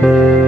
Música